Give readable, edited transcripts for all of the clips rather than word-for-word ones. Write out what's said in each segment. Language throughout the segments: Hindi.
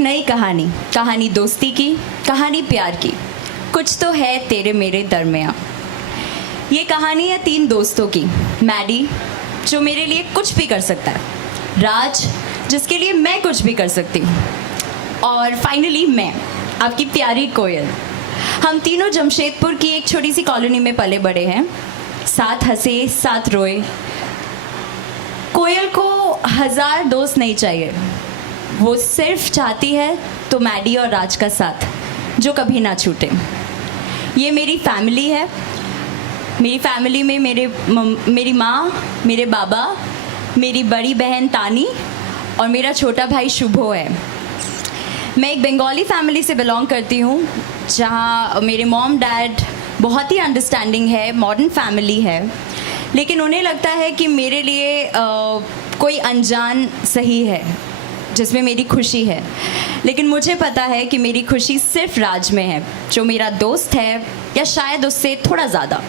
नई कहानी, कहानी दोस्ती की, कहानी प्यार की, कुछ तो है तेरे मेरे दरमियाँ। ये कहानी है 3 दोस्तों की। मैडी, जो मेरे लिए कुछ भी कर सकता है, राज, जिसके लिए मैं कुछ भी कर सकती हूँ, और फाइनली मैं, आपकी प्यारी कोयल। हम तीनों जमशेदपुर की एक छोटी सी कॉलोनी में पले बड़े हैं, साथ हंसे साथ रोए। कोयल को 1000 दोस्त नहीं चाहिए, वो सिर्फ चाहती है तो मैडी और राज का साथ, जो कभी ना छूटे। ये मेरी फैमिली है। मेरी फैमिली में मेरी माँ, मेरे बाबा, मेरी बड़ी बहन तानी और मेरा छोटा भाई शुभो है। मैं एक बंगाली फैमिली से बिलोंग करती हूँ, जहाँ मेरे मॉम डैड बहुत ही अंडरस्टैंडिंग है, मॉडर्न फैमिली है, लेकिन उन्हें लगता है कि मेरे लिए कोई अनजान सही है जिसमें मेरी खुशी है। लेकिन मुझे पता है कि मेरी खुशी सिर्फ राज में है, जो मेरा दोस्त है, या शायद उससे थोड़ा ज़्यादा।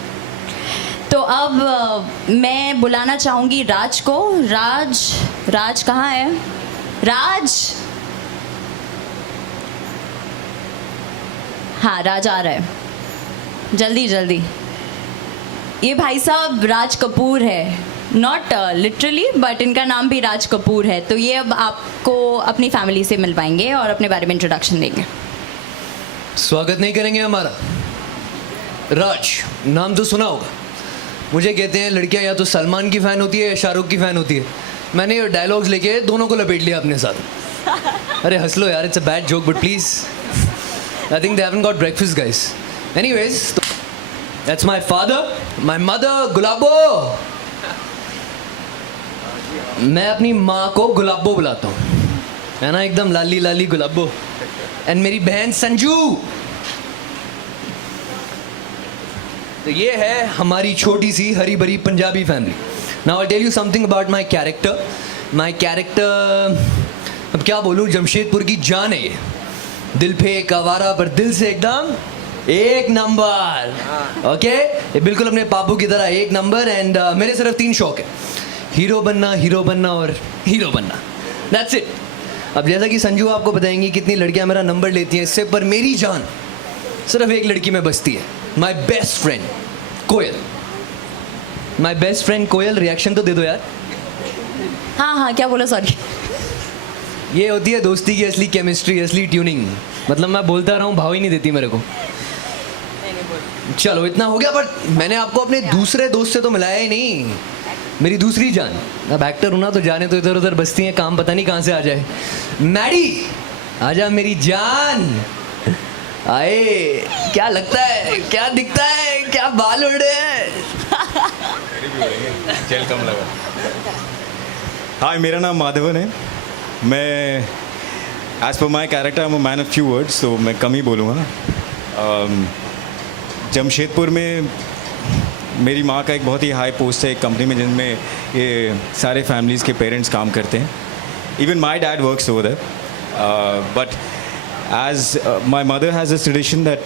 तो अब मैं बुलाना चाहूँगी राज को। राज कहाँ है? राज, हाँ राज आ रहा है, जल्दी जल्दी। ये भाई साहब राज कपूर है, नॉट लिटरली बट इनका नाम भी राज कपूर है। तो ये अब आपको अपनी फैमिली से मिल पाएंगे और अपने बारे में इंट्रोडक्शन देंगे। स्वागत नहीं करेंगे हमारा? राज नाम तो सुना होगा। मुझे कहते हैं लड़कियां या तो सलमान की फ़ैन होती है या शाहरुख की फ़ैन होती है। मैंने ये डायलॉग्स लेके दोनों को लपेट लिया अपने साथ। अरे हंस लो यार, it's a bad joke but please, I think they haven't got breakfast guys. Anyways, that's my father, my mother Gulabo. मैं अपनी माँ को गुलाबो बुलाता हूँ, है ना, एकदम लाली लाली गुलाबो। एंड मेरी बहन संजू। तो ये है हमारी छोटी सी हरी भरी Punjabi family. Now I tell you something about my character. My character, अब क्या बोलूँ, जमशेदपुर की जान है ये। दिल पे एक आवारा पर दिल से एकदम एक नंबर। ओके, ये बिल्कुल अपने पापू की तरह एक नंबर। एंड मेरे सिर्फ 3 शौक है, हीरो बनना और हीरो बनना। That's it. अब जैसा कि संजू आपको बताएंगी कितनी लड़कियां मेरा नंबर लेती हैं, इससे पर मेरी जान सिर्फ एक लड़की में बसती है, my best friend Koyal. My best friend Koyal, reaction तो दे दो यार। हाँ, क्या बोला, सॉरी। ये होती है दोस्ती की असली केमिस्ट्री, असली ट्यूनिंग। मतलब मैं बोलता रहा हूँ, भाव ही नहीं देती मेरे को। चलो इतना हो गया, बट मैंने आपको अपने दूसरे दोस्त से तो मिलाया ही नहीं, मेरी दूसरी जान। अब एक्टर हूं ना, तो जाने तो इधर उधर बसती हैं, काम पता नहीं कहाँ से आ जाए। मैडी, आजा मेरी जान। आए, क्या लगता है, क्या दिखता है, क्या बाल उड़ रहे हैं? जेल कम लगा। हाय, मेरा नाम माधवन है। मैं as per my character I am a man of few words, तो मैं कम ही बोलूँगा। जमशेदपुर में मेरी माँ का एक बहुत ही हाई पोस्ट है एक कंपनी में, जिनमें ये सारे फैमिलीज़ के पेरेंट्स काम करते हैं। Even my dad works over there, but as my mother has a tradition that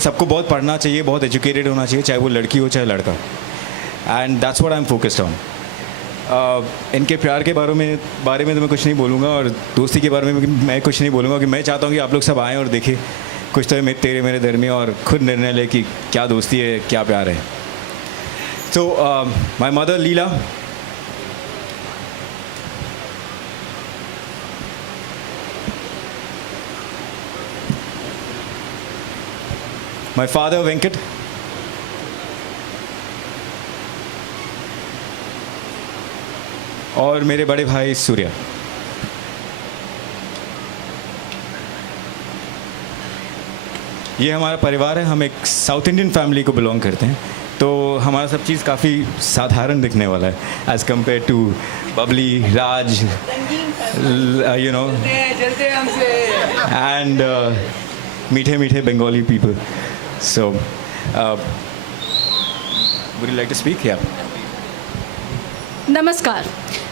सबको बहुत पढ़ना चाहिए, बहुत एजुकेटेड होना चाहिए, चाहे वो लड़की हो चाहे लड़का। And that's what I am focused on. इनके प्यार के बारे में तो मैं कुछ नहीं बोलूँगा, और दोस्ती के बारे में मैं कुछ नहीं बोलूँगा, कि मैं चाहता हूँ कि आप लोग सब आएँ और देखें कुछ तो है तेरे मेरे दरमियाँ, और खुद निर्णय ले कि क्या दोस्ती है, क्या प्यार है। So my mother Leela, my father Venkat, और मेरे बड़े भाई सूर्या। ये हमारा परिवार है। हम एक साउथ इंडियन फैमिली को बिलोंग करते हैं, तो हमारा सब चीज़ काफ़ी साधारण दिखने वाला है as compare to Bubbly, Raj, you know, and मीठे मीठे Bengali people. So would you like to speak? या नमस्कार,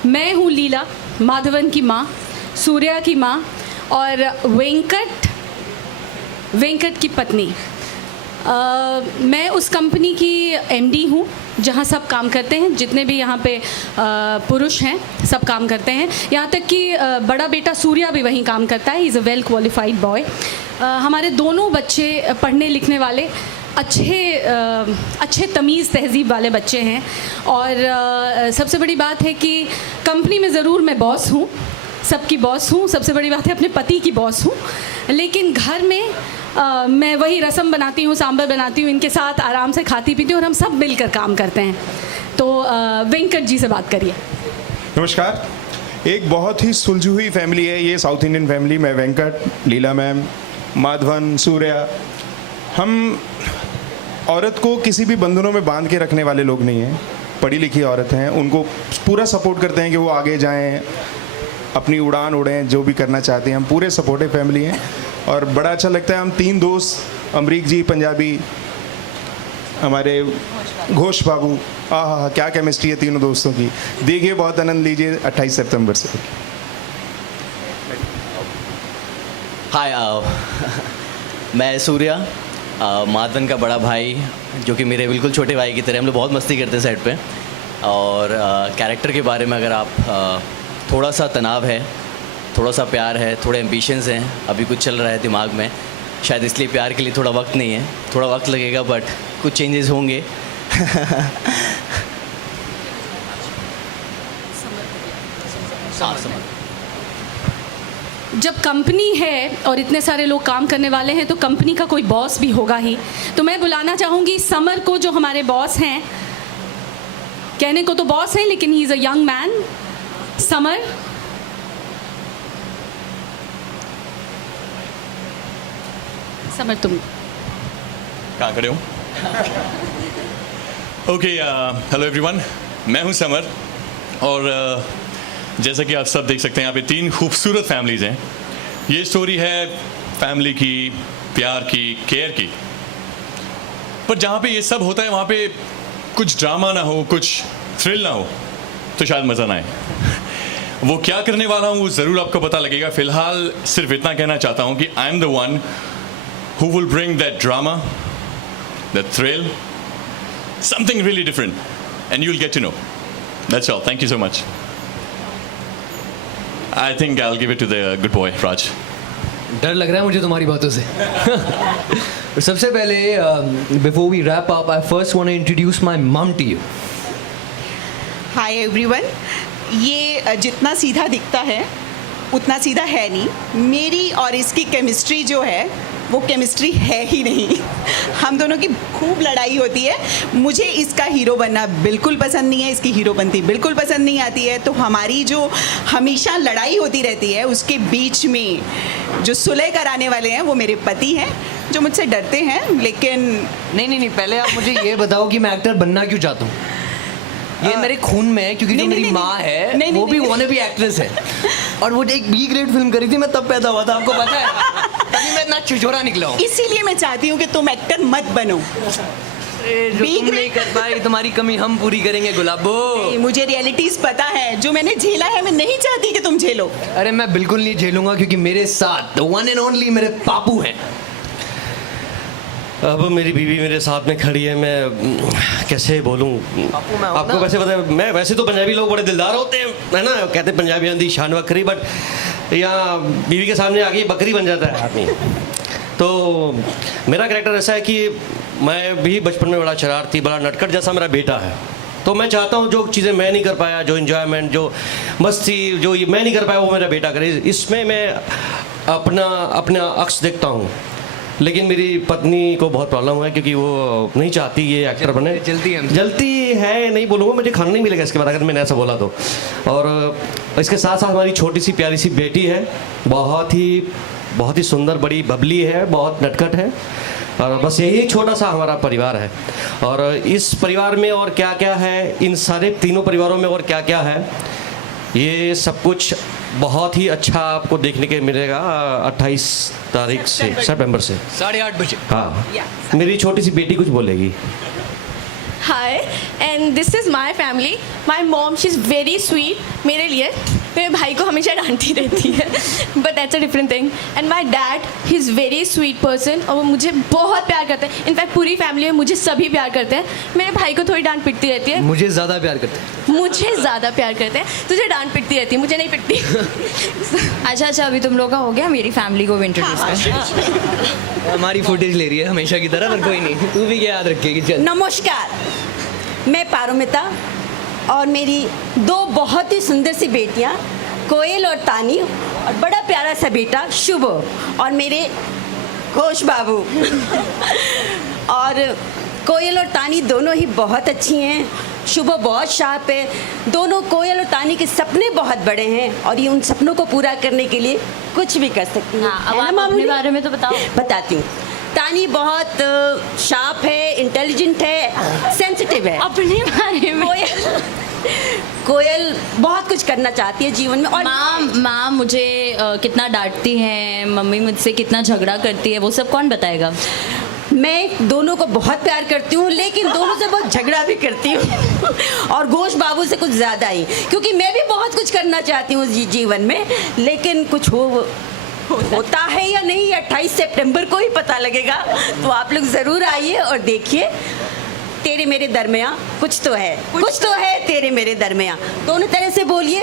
मैं हूँ लीला, माधवन की माँ, सूर्या की माँ और वेंकट की पत्नी। मैं उस कंपनी की एमडी हूँ जहाँ सब काम करते हैं, जितने भी यहाँ पे पुरुष हैं सब काम करते हैं। यहाँ तक कि बड़ा बेटा सूर्या भी वहीं काम करता है। He is a well qualified boy. हमारे दोनों बच्चे पढ़ने लिखने वाले अच्छे तमीज़ तहज़ीब वाले बच्चे हैं। और सबसे बड़ी बात है कि कंपनी में ज़रूर मैं बॉस हूँ, सबकी बॉस हूँ। सबसे बड़ी बात है अपने पति की बॉस हूँ, लेकिन घर में मैं वही रसम बनाती हूँ, सांभर बनाती हूँ, इनके साथ आराम से खाती पीती हूँ और हम सब मिलकर काम करते हैं। तो वेंकट जी से बात करिए। नमस्कार। एक बहुत ही सुलझी हुई फैमिली है ये साउथ इंडियन फैमिली। मैं वेंकट, लीला मैम, माधवन, सूर्या, हम औरत को किसी भी बंधनों में बांध के रखने वाले लोग नहीं हैं। पढ़ी लिखी औरत हैं, उनको पूरा सपोर्ट करते हैं कि वो आगे जाएं, अपनी उड़ान उड़ें, जो भी करना चाहते हैं। हम पूरे सपोर्टिव फैमिली हैं और बड़ा अच्छा लगता है। हम 3 दोस्त, अमरीक जी पंजाबी, हमारे घोष बाबू, आहा क्या केमिस्ट्री है तीनों दोस्तों की। देखिए, बहुत आनंद लीजिए 28 सितंबर से। हाय, मैं सूर्या, माधवन का बड़ा भाई, जो कि मेरे बिल्कुल छोटे भाई की तरह। हम लोग बहुत मस्ती करते हैं सेट पे। और कैरेक्टर के बारे में अगर आप थोड़ा सा तनाव है, थोड़ा सा प्यार है, थोड़े एम्बिशंस हैं, अभी कुछ चल रहा है दिमाग में, शायद इसलिए प्यार के लिए थोड़ा वक्त नहीं है, थोड़ा वक्त लगेगा, बट कुछ चेंजेस होंगे। जब कंपनी है और इतने सारे लोग काम करने वाले हैं तो कंपनी का कोई बॉस भी होगा ही। तो मैं बुलाना चाहूँगी समर को, जो हमारे बॉस हैं। कहने को तो बॉस हैं लेकिन he is a young man. Summer, summer तुम कहाँ खड़े हो? ओके, हेलो एवरीवन, मैं हूँ समर। और जैसा कि आप सब देख सकते हैं, यहाँ पे 3 खूबसूरत फैमिलीज़ हैं। ये स्टोरी है फैमिली की, प्यार की, केयर की। पर जहाँ पे ये सब होता है वहाँ पे कुछ ड्रामा ना हो, कुछ थ्रिल ना हो, तो शायद मज़ा ना आए। वो क्या करने वाला हूँ वो ज़रूर आपको पता लगेगा। फ़िलहाल सिर्फ इतना कहना चाहता हूँ कि I am the one who will bring that drama, that thrill, something really different, and you'll get to know. That's all. Thank you so much. I think I'll give it to the good boy, Raj. डर लग रहा है मुझे तुम्हारी बातों से। सबसे पहले before we wrap up, I first want to introduce my mum to you. Hi everyone. ये जितना सीधा दिखता है उतना सीधा है नहीं। मेरी और इसकी केमिस्ट्री जो है वो केमिस्ट्री है ही नहीं। हम दोनों की खूब लड़ाई होती है। मुझे इसका हीरो बनना बिल्कुल पसंद नहीं है, इसकी हीरो बनती बिल्कुल पसंद नहीं आती है। तो हमारी जो हमेशा लड़ाई होती रहती है, उसके बीच में जो सुलह कराने वाले हैं वो मेरे पति हैं, जो मुझसे डरते हैं। लेकिन नहीं, पहले आप मुझे ये बताओ कि मैं एक्टर बनना क्यों चाहता हूँ। ये मेरे खून में है, क्योंकि जो मेरी माँ है वो भी वाने भी एक्ट्रेस है, और वो एक बी ग्रेड फिल्म करी थी, मैं तब पैदा हुआ था, आपको पता है। तभी मैं इतना छिछोरा निकला हूँ। इसीलिए मैं चाहती हूँ कि तुम एक्टर मत बनो। जो तुम नहीं कर पाए, तुम्हारी कमी हम पूरी करेंगे गुलाबो। मुझे रियलिटीज पता है, जो मैंने झेला है मैं नहीं चाहती कि तुम झेलो। अरे मैं बिल्कुल नहीं झेलूंगा, क्योंकि मेरे साथ द वन एंड ओनली मेरे पापू हैं। अब मेरी बीवी मेरे साथ में खड़ी है, मैं कैसे बोलूं। आपको वैसे पता है, मैं वैसे तो पंजाबी लोग बड़े दिलदार होते हैं, है ना, कहते हैं पंजाबी आंधी शान बकरी, बट यहाँ बीवी के सामने आके बकरी बन जाता है आदमी। तो मेरा कैरेक्टर ऐसा है कि मैं भी बचपन में बड़ा शरारती, बड़ा नटखट जैसा मेरा बेटा है। तो मैं चाहता हूँ जो चीज़ें मैं नहीं कर पाया, जो इन्जॉयमेंट, जो मस्ती, जो मैं नहीं कर पाया, वो मेरा बेटा करे। इसमें मैं अपना अक्स देखता हूँ। लेकिन मेरी पत्नी को बहुत प्रॉब्लम है, क्योंकि वो नहीं चाहती ये एक्टर बने। जलती है नहीं बोलूँगा, मुझे खाना नहीं मिलेगा इसके बाद अगर मैंने ऐसा बोला तो। और इसके साथ साथ हमारी छोटी सी प्यारी सी बेटी है, बहुत ही सुंदर, बड़ी बबली है, बहुत नटखट है। और बस यही एक छोटा सा हमारा परिवार है। और इस परिवार में और क्या क्या है, इन सारे तीनों परिवारों में और क्या क्या है, ये सब कुछ बहुत ही अच्छा आपको देखने के मिलेगा 28 तारीख से, सितंबर से 8:30 बजे। हाँ, मेरी छोटी सी बेटी कुछ बोलेगी। Hi, and this is my family. My mom, she's very sweet. मेरे लिए मेरे भाई को हमेशा डांटती रहती है, but that's a different thing. And my dad, he's very sweet person और वो मुझे बहुत प्यार करते हैं. इनफैक्ट पूरी फैमिली में मुझे सभी प्यार करते हैं. मेरे भाई को थोड़ी डांट पिटती रहती है. मुझे ज़्यादा प्यार करते हैं. मुझे ज़्यादा प्यार करते हैं. तुझे डांट पिटती रहती है, मुझे नहीं पिटती. अच्छा, अभी तुम लोग का हो गया, मेरी फैमिली को भी इंट्रोड्यूस कर. हमारी फुटेज ले रही है हमेशा की तरह, पर कोई नहीं, तू भी क्या याद रखेगी. चल. नमस्कार, मैं पारुमिता और मेरी दो बहुत ही सुंदर सी बेटियां कोयल और तानी और बड़ा प्यारा सा बेटा शुभ और मेरे घोष बाबू. और कोयल और तानी दोनों ही बहुत अच्छी हैं. शुभ बहुत शार्प है. दोनों कोयल और तानी के सपने बहुत बड़े हैं और ये उन सपनों को पूरा करने के लिए कुछ भी कर सकती हैं. हाँ, अब है ना आप मामूली? अपने बारे में तो बताओ. बताती हूँ. तानी बहुत शार्प है, इंटेलिजेंट है, सेंसिटिव है. अपने बारे में. कोयल बहुत कुछ करना चाहती है जीवन में. और माँ मुझे कितना डांटती हैं, मम्मी मुझसे कितना झगड़ा करती है, वो सब कौन बताएगा. मैं दोनों को बहुत प्यार करती हूँ, लेकिन दोनों से बहुत झगड़ा भी करती हूँ. और घोष बाबू से कुछ ज़्यादा ही, क्योंकि मैं भी बहुत कुछ करना चाहती हूँ जीवन में, लेकिन कुछ होता है या नहीं 28 सितंबर को ही पता लगेगा. तो आप लोग ज़रूर आइए और देखिए. तेरे मेरे दरमियाँ कुछ तो है तेरे मेरे दरमियाँ. दोनों तरह से बोलिए,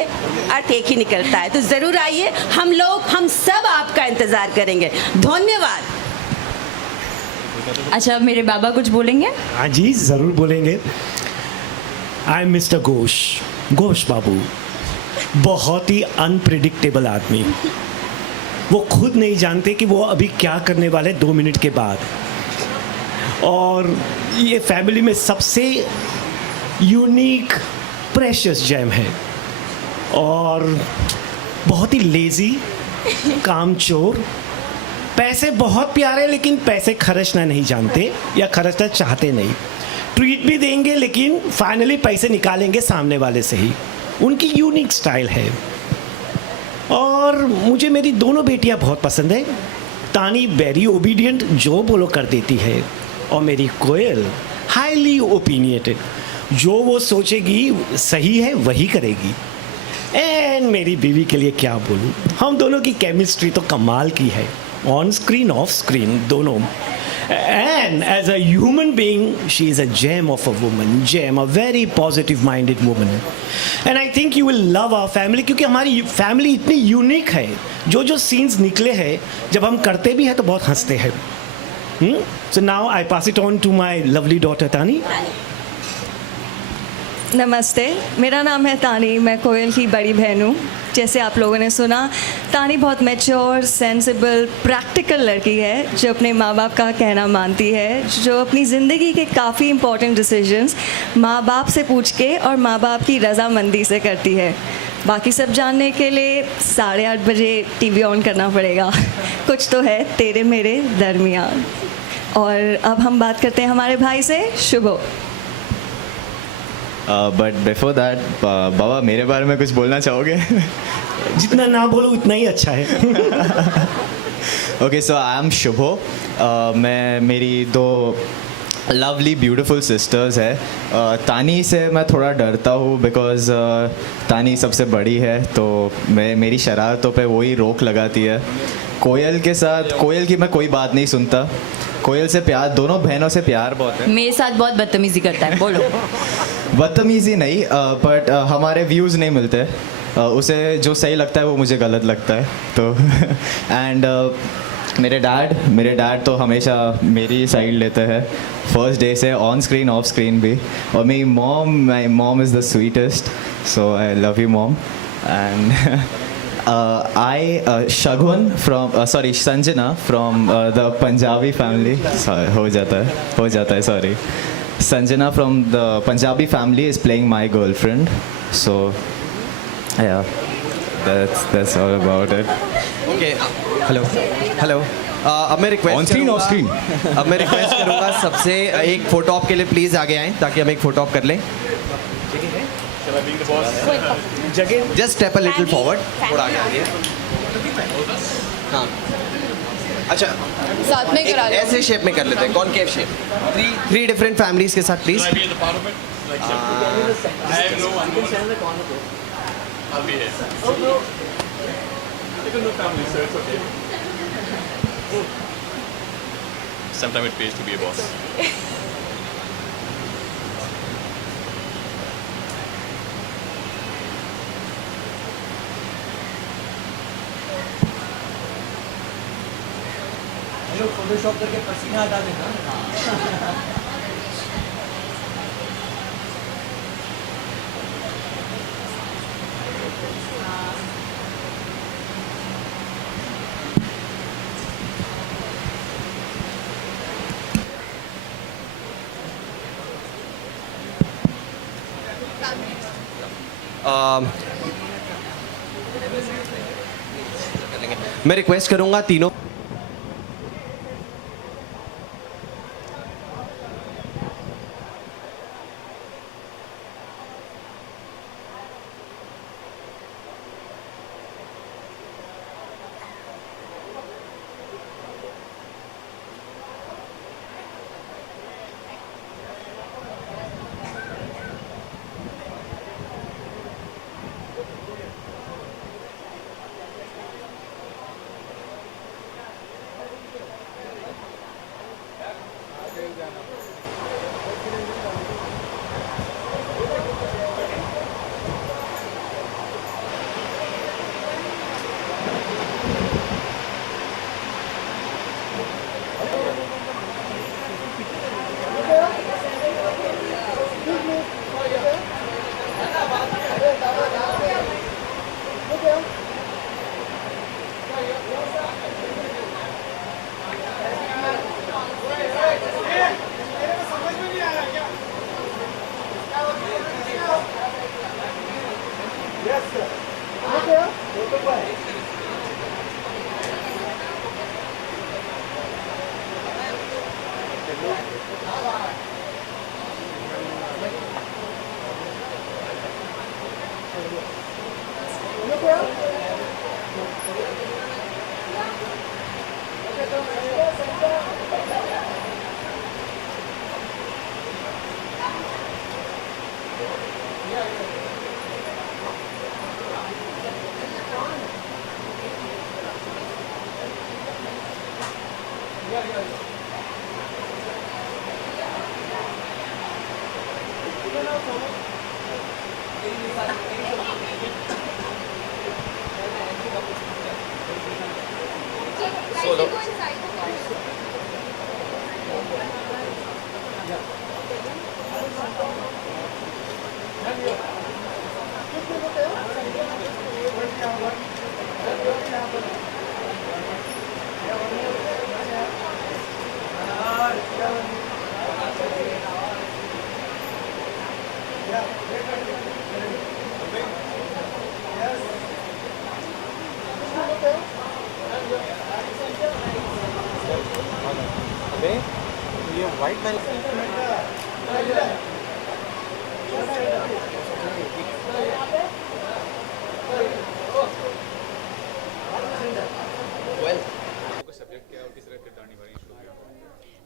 अर्थ एक ही निकलता है. तो ज़रूर आइए. हम सब आपका इंतज़ार करेंगे. धन्यवाद. अच्छा, मेरे बाबा कुछ बोलेंगे. हाँ जी, ज़रूर बोलेंगे. आई एम मिस्टर घोष बाबू. बहुत ही अनप्रिडिक्टेबल आदमी. वो खुद नहीं जानते कि वो अभी क्या करने वाले 2 मिनट के बाद. और ये फैमिली में सबसे यूनिक प्रेशियस जेम है. और बहुत ही लेज़ी, कामचोर. पैसे बहुत प्यारे, लेकिन पैसे खर्चना नहीं जानते या खर्चना चाहते नहीं. ट्रीट भी देंगे, लेकिन फाइनली पैसे निकालेंगे सामने वाले से ही. उनकी यूनिक स्टाइल है. और मुझे मेरी दोनों बेटियां बहुत पसंद है. तानी वेरी ओबीडियंट, जो बोलो कर देती है. और मेरी कोयल हाईली ओपिनियटेड, जो वो सोचेगी सही है वही करेगी. एंड मेरी बीवी के लिए क्या बोलूँ, हम दोनों की केमिस्ट्री तो कमाल की है, ऑन स्क्रीन ऑफ स्क्रीन दोनों. And as a human being, she is a gem of a woman, a very positive minded woman. And I think you will love our family, क्योंकि हमारी फैमिली इतनी यूनिक है. जो सीन्स निकले हैं, जब हम करते भी हैं तो बहुत हंसते हैं. So now I pass it on to my lovely daughter Tani. नमस्ते, मेरा नाम है तानी. मैं कोयल की बड़ी बहन हूँ. जैसे आप लोगों ने सुना, तानी बहुत मैच्योर, सेंसिबल, प्रैक्टिकल लड़की है, जो अपने माँ बाप का कहना मानती है, जो अपनी ज़िंदगी के काफ़ी इंपॉर्टेंट डिसीजंस माँ बाप से पूछ के और माँ बाप की रज़ामंदी से करती है. बाकी सब जानने के लिए 8:30 बजे टीवी ऑन करना पड़ेगा. कुछ तो है तेरे मेरे दरमियान. और अब हम बात करते हैं हमारे भाई से, शुभ. बट बिफोर दैट, बाबा मेरे बारे में कुछ बोलना चाहोगे? जितना ना बोलो उतना ही अच्छा है. ओके, सो आई एम शुभो. मैं मेरी 2 लवली ब्यूटीफुल सिस्टर्स है. तानी से मैं थोड़ा डरता हूँ, बिकॉज तानी सबसे बड़ी है, तो मेरी शरारतों पे वही रोक लगाती है. कोयल की मैं कोई बात नहीं सुनता. कोयल से प्यार, दोनों बहनों से प्यार बहुत है. मेरे साथ बहुत बदतमीजी करता है. बोलो. बदतमीजी नहीं, बट हमारे व्यूज़ नहीं मिलते. उसे जो सही लगता है वो मुझे गलत लगता है. तो एंड मेरे डैड तो हमेशा मेरी साइड लेते हैं, फर्स्ट डे से, ऑन स्क्रीन ऑफ स्क्रीन भी. और my mom is the sweetest, so I love you mom. And Shagwan Sanjana from the Punjabi family. Sorry, हो जाता है, sorry. Sanjana from the Punjabi family is playing my girlfriend. So, yeah, that's all about it. Okay, hello. अब मैं request On screen, off screen. अब मैं रिक्वेस्ट करूँगा सबसे, एक फ़ोटो ऑप के लिए प्लीज़ आगे आएँ, ताकि हम एक फ़ोटो ऑप कर लें. Just step a little forward. थोड़ा आगे. हाँ, अच्छा साथ में एक करा लो। ऐसे शेप में कर लेते हैं, concave shape. Three different families के साथ please. Can I be in the part of it? Like, I have no one. I'll be here. I got no family, so it's okay. Sometimes it pays to be a boss. Photoshop करके पसीना हटा देना। मैं रिक्वेस्ट करूंगा तीनों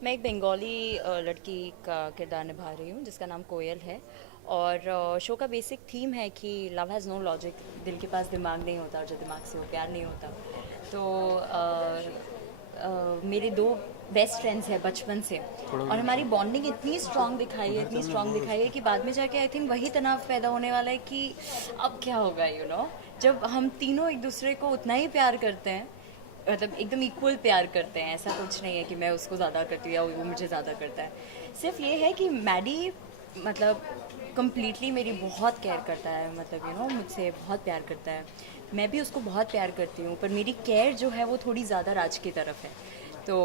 मैं एक बंगाली लड़की का किरदार निभा रही हूँ जिसका नाम कोयल है और शो का बेसिक थीम है कि लव हैज़ नो लॉजिक, दिल के पास दिमाग नहीं होता और जो दिमाग से वो प्यार नहीं होता। तो मेरे दो बेस्ट फ्रेंड्स हैं बचपन से और हमारी बॉन्डिंग इतनी स्ट्रांग दिखाई है कि बाद में जाके आई थिंक वही तनाव पैदा होने वाला है कि अब क्या होगा जब हम तीनों एक दूसरे को उतना ही प्यार करते हैं, मतलब एकदम इक्वल प्यार करते हैं। ऐसा कुछ नहीं है कि मैं उसको ज़्यादा करती हूँ या वो मुझे ज़्यादा करता है। सिर्फ ये है कि मैडी मतलब कम्प्लीटली मेरी बहुत केयर करता है, मतलब मुझसे बहुत प्यार करता है। मैं भी उसको बहुत प्यार करती हूँ, पर मेरी केयर जो है वो थोड़ी ज़्यादा राज की तरफ है। तो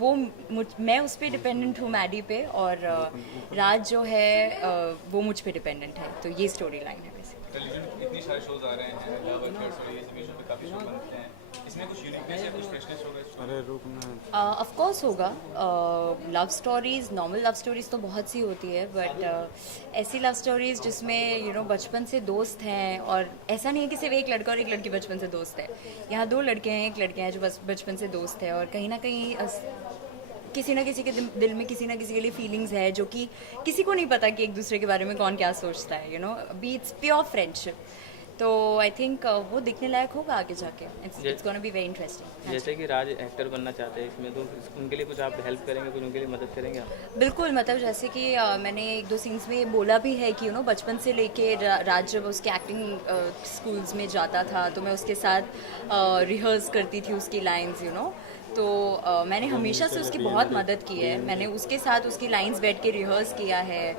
वो मैं उस पर डिपेंडेंट हूँ मैडी पे, और राज जो है वो मुझ पे डिपेंडेंट है। तो ये स्टोरी लाइन है। टेलीविजन इतनी सारे शोज आ रहे हैं, लव अफेयर्स और ये सभी शो पे काफी शो बनते हैं, ऑफ कोर्स होगा। Love stories, normal love stories तो बहुत सी होती है, बट ऐसी लव स्टोरीज जिसमें बचपन से दोस्त हैं, और ऐसा नहीं है कि सिर्फ एक लड़का और एक लड़की बचपन से दोस्त है। यहाँ 2 लड़के हैं, एक लड़कियाँ हैं जो बस बचपन से दोस्त है, और कहीं ना कहीं किसी ना किसी के दिल में किसी ना किसी के लिए फीलिंग्स है जो कि किसी को नहीं पता कि एक दूसरे के बारे में कौन क्या सोचता है, बी इट्स प्योर फ्रेंडशिप। तो आई थिंक वो दिखने लायक होगा आगे जाके। It's gonna be very interesting. जैसे कि राज एक्टर बनना चाहते हैं इसमें, तो उनके लिए कुछ आप हेल्प करेंगे, कुछ उनके लिए मदद करेंगे आप? बिल्कुल, मतलब जैसे कि मैंने 1-2 सीन्स में बोला भी है कि बचपन से लेके राज जब उसके एक्टिंग स्कूल्स में जाता था तो मैं उसके साथ रिहर्स करती थी उसकी लाइंस, तो मैंने हमेशा से उसकी बहुत मदद की है। मैंने उसके साथ उसकी लाइंस बैठ के रिहर्स किया है,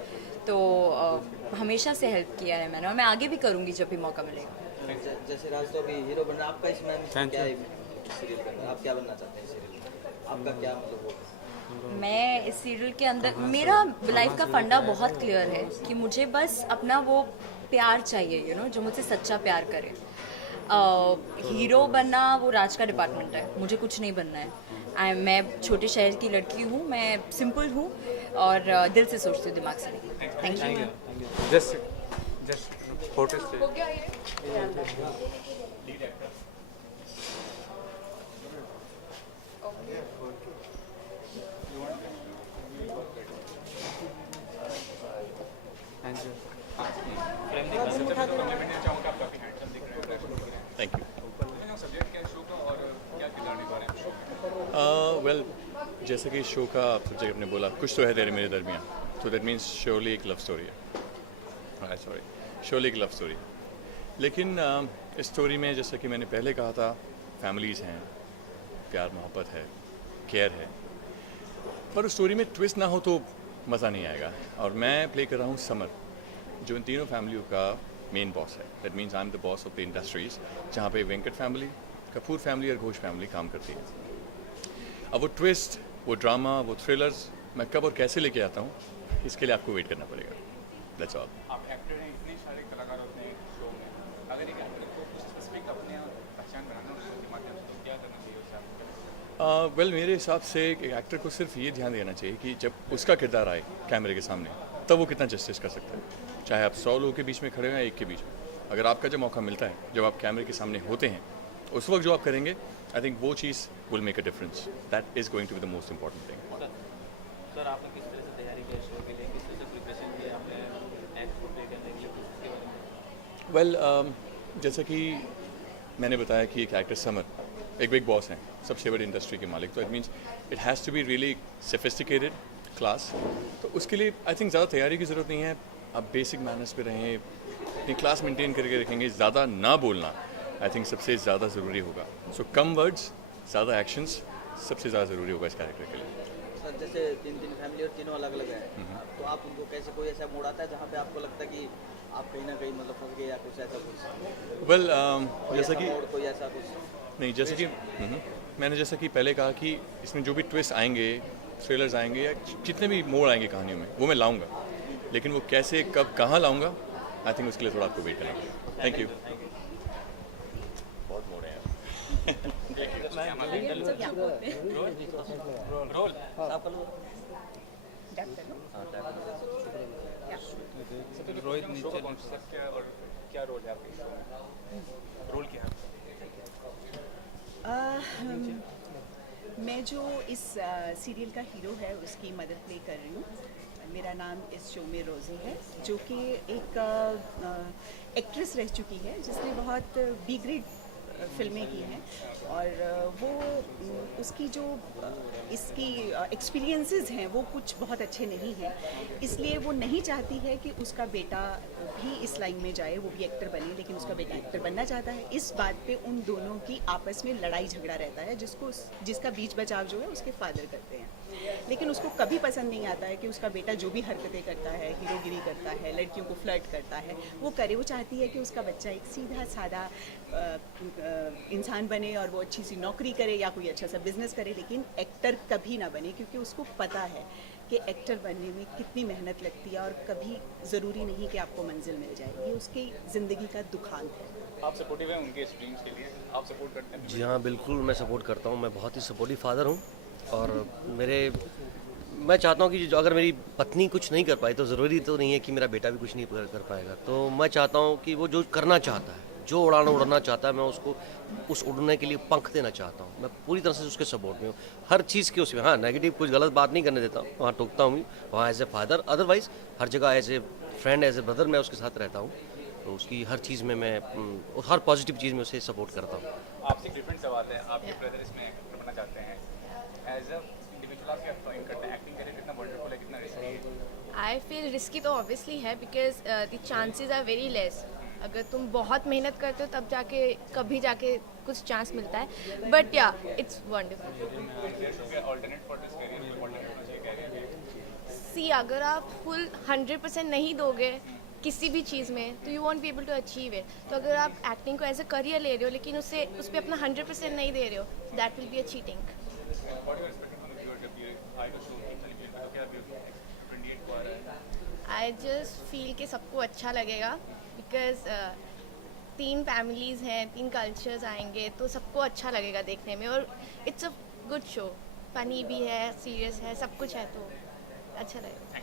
तो हमेशा से हेल्प किया है मैंने, और मैं आगे भी करूँगी जब भी मौका मिलेगा। जैसे राज तो अभी हीरो बनना, आपका इसमें क्या है सीरियल का, आप क्या बनना चाहते हैं सीरियल में, आपका क्या मतलब? मैं इस सीरियल के अंदर, मेरा लाइफ का फंडा बहुत क्लियर है कि मुझे बस अपना वो प्यार चाहिए, जो मुझसे सच्चा प्यार करे। हीरो बनना वो राज का डिपार्टमेंट है, मुझे कुछ नहीं बनना है। मैं छोटे शहर की लड़की हूँ, मैं सिंपल हूँ और दिल से सोचती हूँ, दिमाग से नहीं। Thank you. जस्ट फोटो हो गया ये? Thank you. वेल, जैसे कि शो का सब्जेक्ट आपने बोला, कुछ तो है तेरे मेरे दरमियाँ, तो दैट मीन्स श्योरली एक लव स्टोरी है। सॉरी, श्योरली एक लव स्टोरी। लेकिन इस स्टोरी में जैसा कि मैंने पहले कहा था, फैमिलीज़ हैं, प्यार मोहब्बत है, केयर है, पर उस स्टोरी में ट्विस्ट ना हो तो मज़ा नहीं आएगा। और मैं प्ले कर रहा हूँ समर, जो इन तीनों फैमिलियों का मेन बॉस है। That means I am the boss of the industries, जहाँ पे वेंकट फैमिली, कपूर फैमिली और घोष फैमिली काम करती है। अब वो ट्विस्ट, वो ड्रामा, वो थ्रिलर्स मैं कब और कैसे लेके आता हूँ, इसके लिए आपको वेट करना पड़ेगा। That's all. आप एक्टर हैं, इतने सारे कलाकार होते हैं शो में, अगर एक एक्टर को कुछ स्पेसिफिक अपने पहचान बनाना हो उसके माध्यम से, तो क्या करना चाहिए उससे? वेल, मेरे हिसाब से एक एक्टर को सिर्फ ये ध्यान देना चाहिए कि जब उसका किरदार आए कैमरे के सामने, तब वो कितना जस्टिस कर सकता है। चाहे आप 100 लोगों के बीच में खड़े हो या एक के बीच में, अगर आपका जब मौका मिलता है, जब आप कैमरे के सामने होते हैं, उस वक्त जो आप करेंगे, आई थिंक वो चीज़ will make a difference. That is going to be the most important thing. Sir, आपने किस तरह से तैयारी की शो के लिए, किस तरह से प्रिपरेशन की आपने एक्ट को प्ले करने के लिए, कुछ इसके बारे में? वेल, जैसा कि मैंने बताया कि एक एक्टर समर एक बिग बॉस हैं, सबसे बड़ी इंडस्ट्री के मालिक, तो it means it has to be really sophisticated class. तो उसके लिए आई थिंक ज़्यादा तैयारी की ज़रूरत नहीं है। आप बेसिक मैनर्स पे रहें, अपनी क्लास मेंटेन करके रखेंगे, ज़्यादा ना बोलना आई थिंक सबसे ज़्यादा ज़रूरी होगा। सो कम वर्ड्स, ज़्यादा एक्शंस सबसे ज़्यादा ज़रूरी होगा इस कैरेक्टर के लिए। सर, जैसे तीन फैमिली और तीनों अलग अलग हैं, तो आप उनको कैसे, कोई ऐसा मोड़ आता है जहाँ पे आपको लगता है कि आप कहीं ना कहीं मतलब फंस गए या कुछ ऐसा कुछ? वेल, जैसा कि कोई ऐसा कुछ नहीं, जैसे कि मैंने जैसा कि पहले कहा कि इसमें जो भी ट्विस्ट आएंगे, थ्रिलर्स आएंगे या जितने भी मोड़ आएंगे कहानियों में, वो मैं लाऊंगा, लेकिन वो कैसे, कब, कहाँ लाऊंगा, आई थिंक उसके लिए थोड़ा आपको वेट करना पड़ेगा। Thank you. बहुत मोड़ है रोहित नीचे और क्या रोल है आपके शो में? रोल क्या है? मैं जो इस सीरियल का हीरो है उसकी मदद प्ले कर रही हूँ। मेरा नाम इस शो में रोज़ी है, जो कि एक एक्ट्रेस रह चुकी है जिसने बहुत बी ग्रेड फिल्में की हैं, और वो उसकी जो इसकी एक्सपीरियंसेस हैं वो कुछ बहुत अच्छे नहीं हैं, इसलिए वो नहीं चाहती है कि उसका बेटा भी इस लाइन में जाए, वो भी एक्टर बने, लेकिन उसका बेटा एक्टर बनना चाहता है। इस बात पे उन दोनों की आपस में लड़ाई झगड़ा रहता है, जिसका बीच बचाव जो है उसके फादर करते हैं। लेकिन उसको कभी पसंद नहीं आता है कि उसका बेटा जो भी हरकतें करता है, हीरोगिरी करता है, लड़कियों को फ्लर्ट करता है, वो करे। वो चाहती है कि उसका बच्चा एक सीधा साधा इंसान बने और वो अच्छी सी नौकरी करे या कोई अच्छा सा बिजनेस करे, लेकिन एक्टर कभी ना बने, क्योंकि उसको पता है कि एक्टर बनने में कितनी मेहनत लगती है और कभी ज़रूरी नहीं कि आपको मंजिल मिल जाए। ये उसकी ज़िंदगी का दुखांत है। आप सपोर्टिव हैं उनके ड्रीम्स के लिए, आप सपोर्ट करते हैं? जी हाँ, बिल्कुल मैं सपोर्ट करता हूँ। मैं बहुत ही सपोर्टिव फादर हूँ और मैं चाहता हूँ कि जो अगर मेरी पत्नी कुछ नहीं कर पाई तो ज़रूरी तो नहीं है कि मेरा बेटा भी कुछ नहीं कर पाएगा। तो मैं चाहता हूँ कि वो जो करना चाहता है, जो उड़ना चाहता है, मैं उसको उस उड़ने के लिए पंख देना चाहता हूँ। मैं पूरी तरह से उसके सपोर्ट में हूँ, हर चीज़ के उसमें। हाँ, नेगेटिव कुछ गलत बात नहीं करने देता हूँ, वहाँ टोकता हूँ, वहाँ एज ए फादर। अदरवाइज़ हर जगह as a friend, as a brother मैं उसके साथ रहता हूँ। तो उसकी हर चीज़ में मैं हर पॉजिटिव चीज़ में उसे सपोर्ट करता हूँ। आपसे एक डिफरेंट सवाल है, आपके ब्रदर इसमें एक्टर बनना चाहते हैं, एज अ इंडिविजुअल आप क्या फाइन करते हैं? एक्टिंग करियर कितना वंडरफुल है, कितना रिस्की है? आई फील रिस्की तो ऑब्वियसली है because the chances are very less. अगर तुम बहुत मेहनत करते हो तब जाके कभी जाके कुछ चांस मिलता है, बट या it's wonderful. Alternate for this career, alternate होना चाहिए करियर। सी अगर आप फुल 100% नहीं दोगे किसी भी चीज़ में तो you won't be able to achieve it. तो अगर आप एक्टिंग को एज अ करियर ले रहे हो लेकिन उस पर अपना 100% नहीं दे रहे हो, that will be a cheating. I just feel कि सबको अच्छा लगेगा बिकॉज 3 फैमिलीज़ हैं, 3 कल्चर्स आएंगे तो सबको अच्छा लगेगा देखने में। और it's a good show, funny भी है, सीरियस है, सब कुछ है, तो अच्छा लगेगा।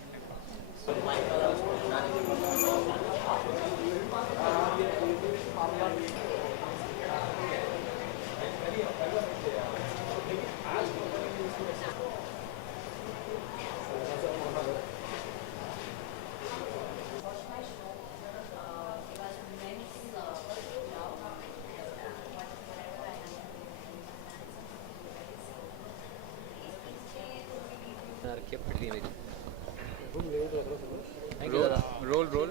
रोल रोल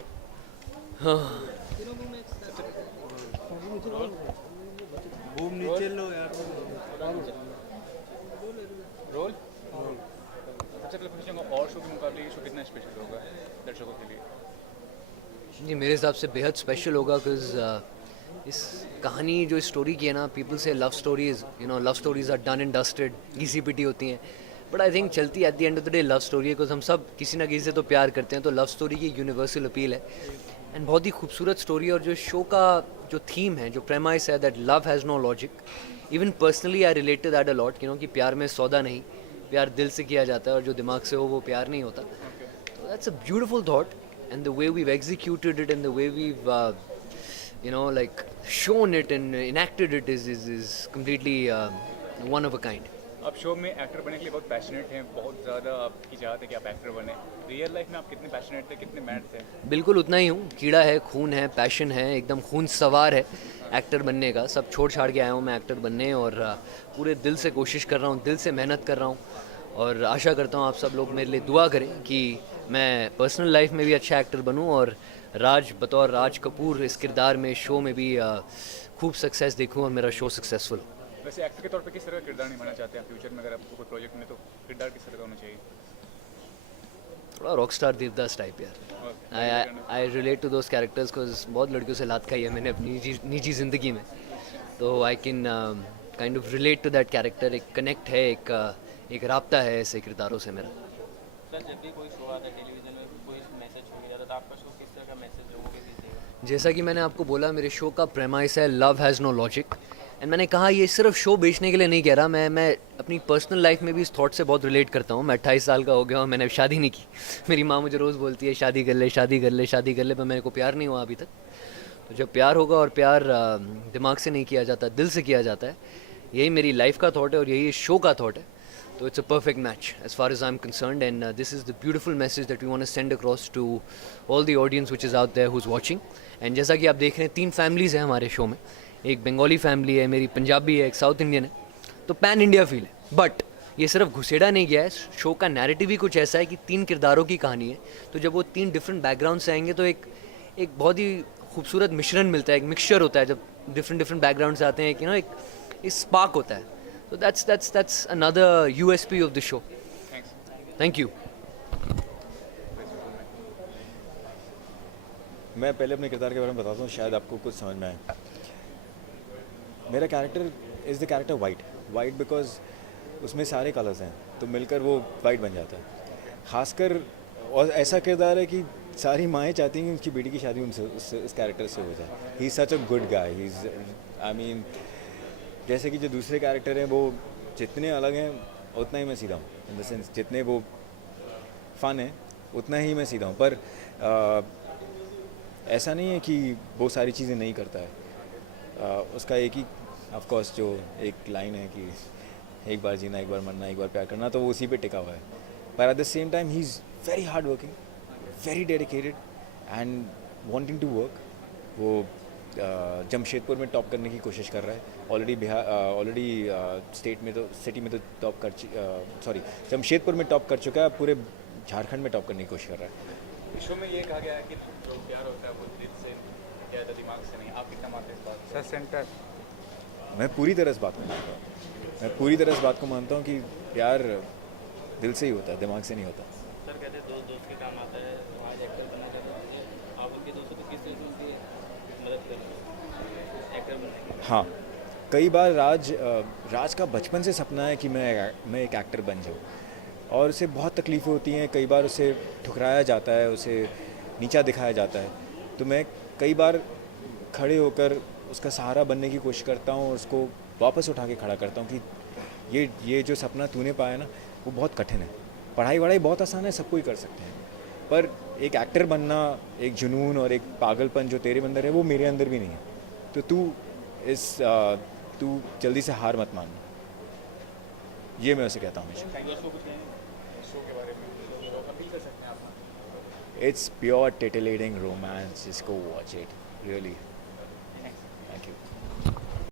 बूम नीचे लो यार। रोल सबसे पहले पूछूंगा, और शो के मुकाबले ये शो कितना स्पेशल होगा दर्शकों के लिए? जी मेरे हिसाब से बेहद स्पेशल होगा बिकॉज इस कहानी जो स्टोरी की है ना, पीपल से love stories, you know, love stories are done and dusted, घिसी पिटी होती हैं, बट आई थिंक चलती at the end of the day love story है। बिकॉज हम सब किसी ना किसी से तो प्यार करते हैं, तो लव स्टोरी की यूनिवर्सल अपील है एंड बहुत ही खूबसूरत स्टोरी। और जो शो का जो थीम है, जो प्रेमाइस है, that love has no logic, even personally I relate to that a lot, you know, कि प्यार में सौदा नहीं, प्यार दिल से किया जाता है और जो दिमाग से हो वो प्यार नहीं होता। तो that's a beautiful thought and the way we've executed it and the way we've you know, like shown it and enacted it is completely one of a kind. आप शो में एक्टर बनने के लिए बहुत पैशनेट हैं, बहुत ज़्यादा आपकी चाहत है कि आप एक्टर बने। रियल लाइफ में आप कितने पैशनेट थे, कितने मैड थे? बिल्कुल उतना ही हूँ, कीड़ा है, खून है, पैशन है, एकदम खून सवार है एक्टर बनने का। सब छोड़ छाड़ के आया हूँ मैं एक्टर बनने और पूरे दिल से कोशिश कर रहा हूँ, दिल से मेहनत कर रहा हूँ और आशा करता हूँ आप सब लोग मेरे लिए दुआ करें कि मैं पर्सनल लाइफ में भी अच्छा एक्टर बनूं और राज बतौर राज कपूर इस किरदार में शो में भी खूब सक्सेस देखूं और मेरा शो सक्सेसफुल हो। वैसे एक्टर के तौर पे किस तरह का किरदार निभाना चाहते हैं फ्यूचर में? अगर आपको कोई प्रोजेक्ट में, तो किरदार किस तरह का होना चाहिए? थोड़ा रॉकस्टार देवदास टाइप यार। I relate to those characters because बहुत लड़कियों से लात खाई है मैंने अपनी निजी ज़िंदगी में, तो I can kind of relate to that character. एक कनेक्ट है, एक राब्ता है ऐसे किरदारों से मेरा। सर, जब भी कोई शो आता है टेलीविज़न में, कोई मैसेज छोड़ जाता है, तो आपका शो किस तरह का मैसेज लोगों के बीच देगा? जैसा कि मैंने आपको बोला, मेरे शो का प्रेमाइस है love has no logic and मैंने कहा ये सिर्फ शो बेचने के लिए नहीं कह रहा, मैं अपनी पर्सनल लाइफ में भी इस थॉट से बहुत रिलेट करता हूँ। मैं 28 साल का हो गया हूँ, मैंने शादी नहीं की। मेरी माँ मुझे रोज़ बोलती है शादी कर ले, शादी कर ले, शादी कर ले, पर मेरे को प्यार नहीं हुआ अभी तक। तो जब प्यार होगा, और प्यार दिमाग से नहीं किया जाता, दिल से किया जाता है, यही मेरी लाइफ का थॉट है और यही शो का थॉट है। So it's a perfect match as far as I'm concerned, and this is the beautiful message that we want to send across to all the audience which is out there who's watching. And जैसा कि आप देख रहे हैं, 3 फैमिलीज़ हैं हमारे शो में। एक बंगाली फैमिली है, मेरी पंजाबी है, एक साउथ इंडियन है, तो पैन इंडिया फील है। बट ये सिर्फ घुसेड़ा नहीं गया है, शो का नैरेटिव ही कुछ ऐसा है कि 3 किरदारों की कहानी है। तो जब वो 3 डिफरेंट बैकग्राउंड से आएंगे तो एक बहुत ही खूबसूरत मिश्रण मिलता है, एक मिक्सचर होता है। जब डिफरेंट बैकग्राउंड से आते हैं, एक एक स्पार्क होता है। So that's another USP of the show. Thanks. Thank you. मैं पहले अपने किरदार के बारे में बताता हूँ, शायद आपको कुछ समझ में आए। मेरा character is the character white because उसमें सारे कलर्स हैं, तो मिलकर वो वाइट बन जाता है। खासकर और ऐसा किरदार है कि सारी माएँ चाहती हैं कि उनकी बेटी की शादी उनसे इस कैरेक्टर से हो जाए. He is such a good guy. He is I mean जैसे कि जो दूसरे कैरेक्टर हैं वो जितने अलग हैं उतना ही मैं सीधा हूँ. इन द सेंस जितने वो फ़न है उतना ही मैं सीधा हूँ. पर ऐसा नहीं है कि वो सारी चीज़ें नहीं करता है. उसका एक ही ऑफ कोर्स जो एक लाइन है कि एक बार जीना, एक बार मरना, एक बार प्यार करना, तो वो उसी पे टिका हुआ है. पर at the same time he is very hard working, very dedicated and wanting to work. वो जमशेदपुर में टॉप करने की कोशिश कर रहा है. ऑलरेडी स्टेट में तो सिटी में तो टॉप कर सॉरी जमशेदपुर में टॉप कर चुका है. पूरे झारखंड में टॉप करने की कोशिश कर रहा है. शो में ये कहा गया है कि जो प्यार होता है वो दिल से क्या है, दिमाग से नहीं. आप कितना मानते हैं इस बात? Sir centre. मैं पूरी तरह इस बात को मानता हूँ. मैं पूरी तरह इस बात को मानता हूँ कि प्यार दिल से ही होता है, दिमाग से नहीं होता. सर कहते हैं दोस्त के काम आता है. आज एक्टर बनना चाहते हैं, आप उनके दोस्तों को किस तरह से उनकी मदद कर रहे हैं एक्टर बनने की? हाँ, कई बार राज का बचपन से सपना है कि मैं एक एक्टर बन जाऊँ, और उसे बहुत तकलीफ़ें होती हैं. कई बार उसे ठुकराया जाता है, उसे नीचा दिखाया जाता है. तो मैं कई बार खड़े होकर उसका सहारा बनने की कोशिश करता हूँ और उसको वापस उठा के खड़ा करता हूँ कि ये जो सपना तूने पाया ना वो बहुत कठिन है. पढ़ाई वढ़ाई बहुत आसान है, सब कोई कर सकते हैं, पर एक एक्टर बनना, एक जुनून और एक पागलपन जो तेरे अंदर है वो मेरे अंदर भी नहीं है. तो तू जल्दी से हार मत मान. ये मैं उसे कहता हूँ हमेशा. It's pure titillating romance. Just go watch it. Really.